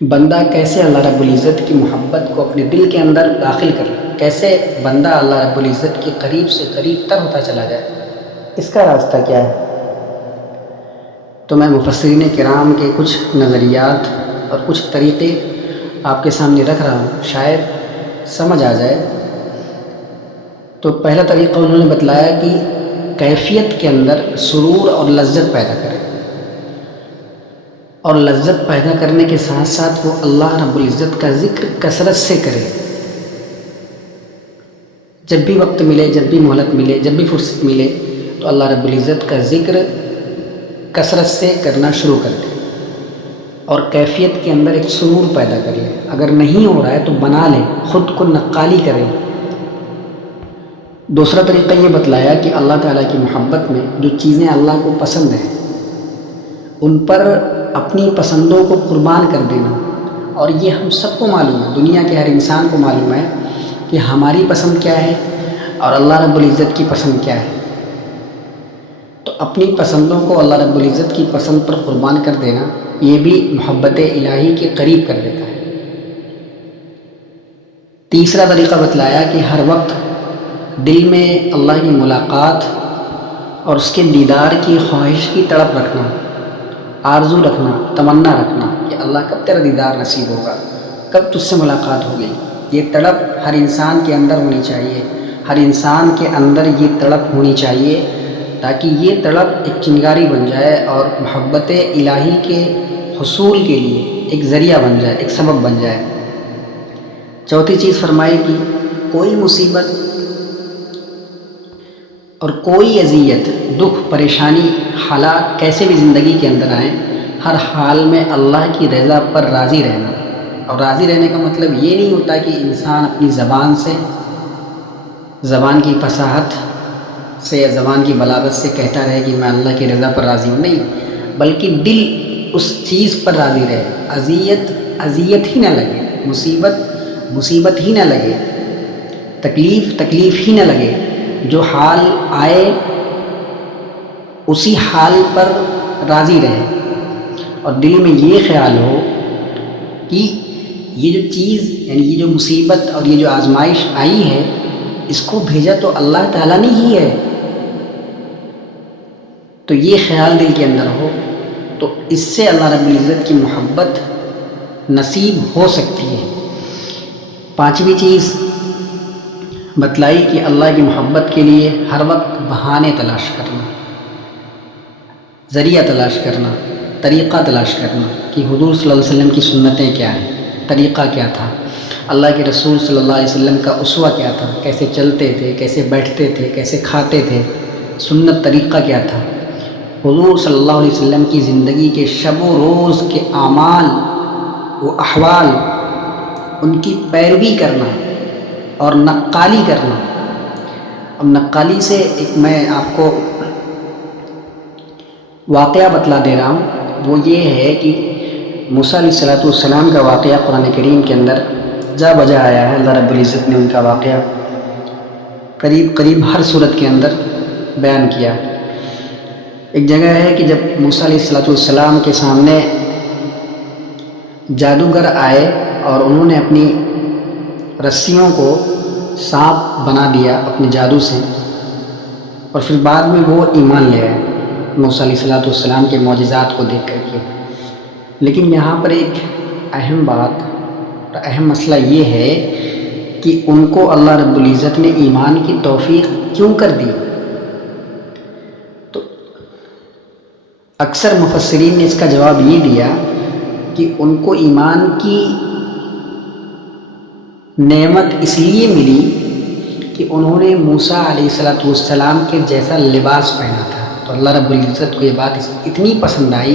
بندہ کیسے اللہ رب العزت کی محبت کو اپنے دل کے اندر داخل کر لے، کیسے بندہ اللہ رب العزت کے قریب سے قریب تر ہوتا چلا جائے، اس کا راستہ کیا ہے؟ تو میں مفسرین کرام کے کچھ نظریات اور کچھ طریقے آپ کے سامنے رکھ رہا ہوں، شاید سمجھ آ جائے۔ تو پہلا طریقہ انہوں نے بتلایا کہ کیفیت کے اندر سرور اور لذت پیدا کرے، اور لذت پیدا کرنے کے ساتھ ساتھ وہ اللہ رب العزت کا ذکر کثرت سے کرے۔ جب بھی وقت ملے، جب بھی مہلت ملے، جب بھی فرصت ملے تو اللہ رب العزت کا ذکر کثرت سے کرنا شروع کر دے، اور کیفیت کے اندر ایک سرور پیدا کر لے۔ اگر نہیں ہو رہا ہے تو بنا لے، خود کو نقالی کرے۔ دوسرا طریقہ یہ بتلایا کہ اللہ تعالیٰ کی محبت میں جو چیزیں اللہ کو پسند ہیں ان پر اپنی پسندوں کو قربان کر دینا۔ اور یہ ہم سب کو معلوم ہے، دنیا کے ہر انسان کو معلوم ہے کہ ہماری پسند کیا ہے اور اللہ رب العزت کی پسند کیا ہے۔ تو اپنی پسندوں کو اللہ رب العزت کی پسند پر قربان کر دینا، یہ بھی محبت الہی کے قریب کر دیتا ہے۔ تیسرا طریقہ بتلایا کہ ہر وقت دل میں اللہ کی ملاقات اور اس کے دیدار کی خواہش کی تڑپ رکھنا، آرزو رکھنا، تمنا رکھنا کہ اللہ کب تیرا دیدار نصیب ہوگا، کب تجھ سے ملاقات ہوگی۔ یہ تڑپ ہر انسان کے اندر ہونی چاہیے، ہر انسان کے اندر یہ تڑپ ہونی چاہیے، تاکہ یہ تڑپ ایک چنگاری بن جائے اور محبت الہی کے حصول کے لیے ایک ذریعہ بن جائے، ایک سبب بن جائے۔ چوتھی چیز فرمائی کہ کوئی مصیبت اور کوئی اذیت، دکھ، پریشانی، حالات کیسے بھی زندگی کے اندر آئیں، ہر حال میں اللہ کی رضا پر راضی رہنا۔ اور راضی رہنے کا مطلب یہ نہیں ہوتا کہ انسان اپنی زبان سے، زبان کی فصاحت سے یا زبان کی بلاغت سے کہتا رہے کہ میں اللہ کی رضا پر راضی ہوں، نہیں، بلکہ دل اس چیز پر راضی رہے، اذیت ہی نہ لگے، مصیبت ہی نہ لگے، تکلیف ہی نہ لگے۔ جو حال آئے اسی حال پر راضی رہے، اور دل میں یہ خیال ہو کہ یہ جو چیز، یعنی یہ جو مصیبت اور یہ جو آزمائش آئی ہے، اس کو بھیجا تو اللہ تعالیٰ نے ہی ہے۔ تو یہ خیال دل کے اندر ہو تو اس سے اللہ رب العزت کی محبت نصیب ہو سکتی ہے۔ پانچویں چیز بتلائی کہ اللہ کی محبت کے لیے ہر وقت بہانے تلاش کرنا، ذریعہ تلاش کرنا، طریقہ تلاش کرنا کہ حضور صلی اللہ علیہ وسلم کی سنتیں کیا ہیں، طریقہ کیا تھا، اللہ کے رسول صلی اللہ علیہ وسلم کا اسوہ کیا تھا، کیسے چلتے تھے، کیسے بیٹھتے تھے، کیسے کھاتے تھے، سنت طریقہ کیا تھا۔ حضور صلی اللہ علیہ وسلم کی زندگی کے شب و روز کے اعمال و احوال، ان کی پیروی کرنا اور نقالی کرنا۔ اب نقالی سے ایک میں آپ کو واقعہ بتلا دے رہا ہوں، وہ یہ ہے کہ موسیٰ علیہ السلام کا واقعہ قرآن کریم کے اندر جا بجا آیا ہے۔ اللہ رب العزت نے ان کا واقعہ قریب ہر صورت کے اندر بیان کیا۔ ایک جگہ ہے کہ جب موسیٰ علیہ السلام کے سامنے جادوگر آئے اور انہوں نے اپنی رسیوں کو سانپ بنا دیا اپنے جادو سے، اور پھر بعد میں وہ ایمان لے آئے موسیٰ علیہ السلام کے معجزات کو دیکھ کر کے۔ لیکن یہاں پر ایک اہم بات اور اہم مسئلہ یہ ہے کہ ان کو اللہ رب العزت نے ایمان کی توفیق کیوں کر دی؟ تو اکثر مفسرین نے اس کا جواب یہ دیا کہ ان کو ایمان کی نعمت اس لیے ملی کہ انہوں نے موسیٰ علیہ السلام کے جیسا لباس پہنا تھا۔ تو اللہ رب العزت کو یہ بات اتنی پسند آئی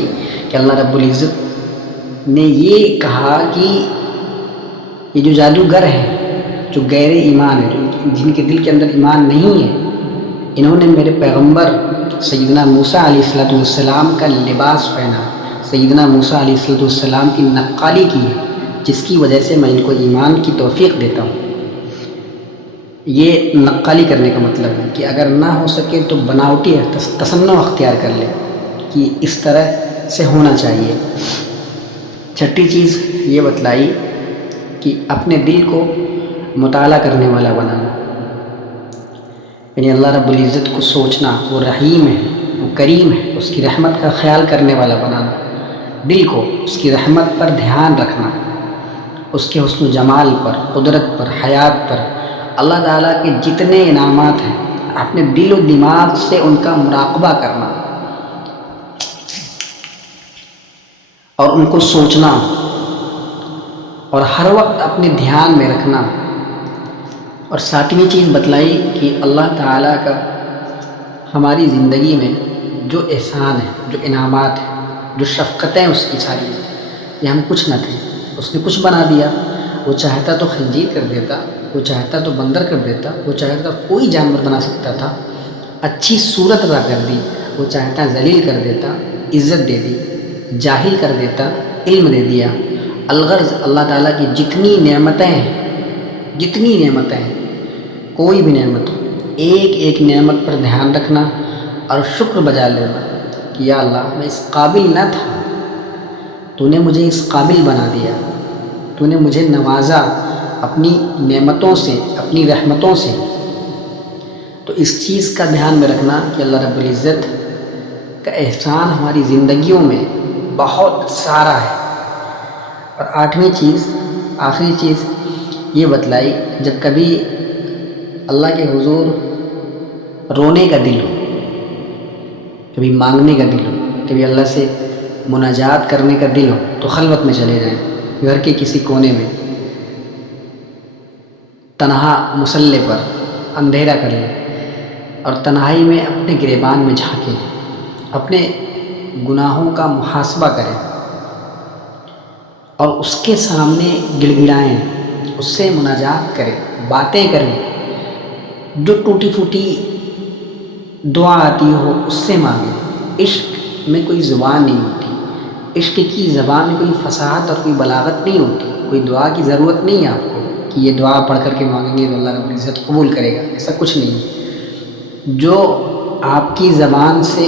کہ اللہ رب العزت نے یہ کہا کہ یہ جو جادوگر ہیں، جو غیر ایمان ہیں، جن کے دل کے اندر ایمان نہیں ہے، انہوں نے میرے پیغمبر سیدنا موسیٰ علیہ السلام کا لباس پہنا، سیدنا موسیٰ علیہ السلام کی نقالی کی ہے، جس کی وجہ سے میں ان کو ایمان کی توفیق دیتا ہوں۔ یہ نقالی کرنے کا مطلب ہے کہ اگر نہ ہو سکے تو بناوٹی تصنع اختیار کر لے کہ اس طرح سے ہونا چاہیے۔ چھٹی چیز یہ بتلائی کہ اپنے دل کو مطالعہ کرنے والا بنانا، یعنی اللہ رب العزت کو سوچنا، وہ رحیم ہے، وہ کریم ہے، اس کی رحمت کا خیال کرنے والا بنانا، دل کو اس کی رحمت پر دھیان رکھنا، اس کے حسن و جمال پر، قدرت پر، حیات پر، اللہ تعالیٰ کے جتنے انعامات ہیں اپنے دل و دماغ سے ان کا مراقبہ کرنا اور ان کو سوچنا اور ہر وقت اپنے دھیان میں رکھنا۔ اور ساتویں چیز بتلائی کہ اللہ تعالیٰ کا ہماری زندگی میں جو احسان ہے، جو انعامات ہیں، جو شفقتیں اس کی ساری، یہ ہم کچھ نہ تھے، اس نے کچھ بنا دیا۔ وہ چاہتا تو خنزیر کر دیتا، وہ چاہتا تو بندر کر دیتا، وہ چاہتا کوئی جانور بنا سکتا تھا، اچھی صورت ادا کر دی، وہ چاہتا ذلیل کر دیتا، عزت دے دی، جاہل کر دیتا، علم دے دیا۔ الغرض اللہ تعالیٰ کی جتنی نعمتیں ہیں، جتنی نعمتیں ہیں، کوئی بھی نعمت ہو، ایک ایک نعمت پر دھیان رکھنا اور شکر بجا لینا کہ یا اللہ میں اس قابل نہ تھا، تو نے مجھے اس قابل بنا دیا، تو نے مجھے نوازا اپنی نعمتوں سے، اپنی رحمتوں سے۔ تو اس چیز کا دھیان میں رکھنا کہ اللہ رب العزت کا احسان ہماری زندگیوں میں بہت سارا ہے۔ اور آٹھویں چیز، آخری چیز یہ بتلائی، جب کبھی اللہ کے حضور رونے کا دل ہو، کبھی مانگنے کا دل ہو، کبھی اللہ سے مناجات کرنے کا دل ہو، تو خلوت میں چلے جائیں، گھر کے کسی کونے میں تنہا مصلے پر اندھیرا کر لیں اور تنہائی میں اپنے گریبان میں جھانکیں، اپنے گناہوں کا محاسبہ کریں اور اس کے سامنے گڑ گڑائیں، اس سے مناجات کریں، باتیں کریں، جو ٹوٹی پھوٹی دعا آتی ہو اس سے مانگیں۔ عشق میں کوئی زبان نہیں ہوتی، عشق کی زبان میں کوئی فصاحت اور کوئی بلاغت نہیں ہوتی، کوئی دعا کی ضرورت نہیں ہے آپ کو کہ یہ دعا پڑھ کر کے مانگیں گے تو اللہ رب العزت قبول کرے گا، ایسا کچھ نہیں ہے۔ جو آپ کی زبان سے